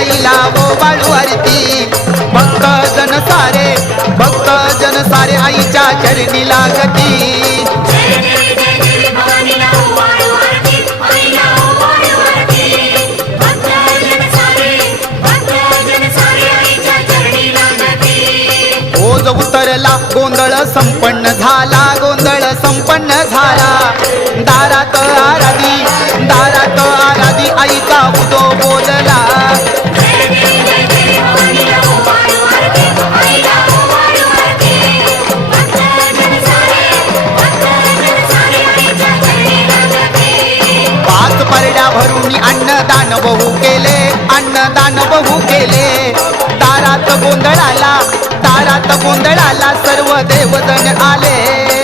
आईला ओवाळू आरती भक्त जन सारे आईच्या चरणी लागती ओझ उतरला गोंधळ संपन्न झाला दारात आराधी आईचा उदो बोलला पाच परड्या भरून अन्नदान बहु केले दारात गोंधळाला सर्व देवजण आले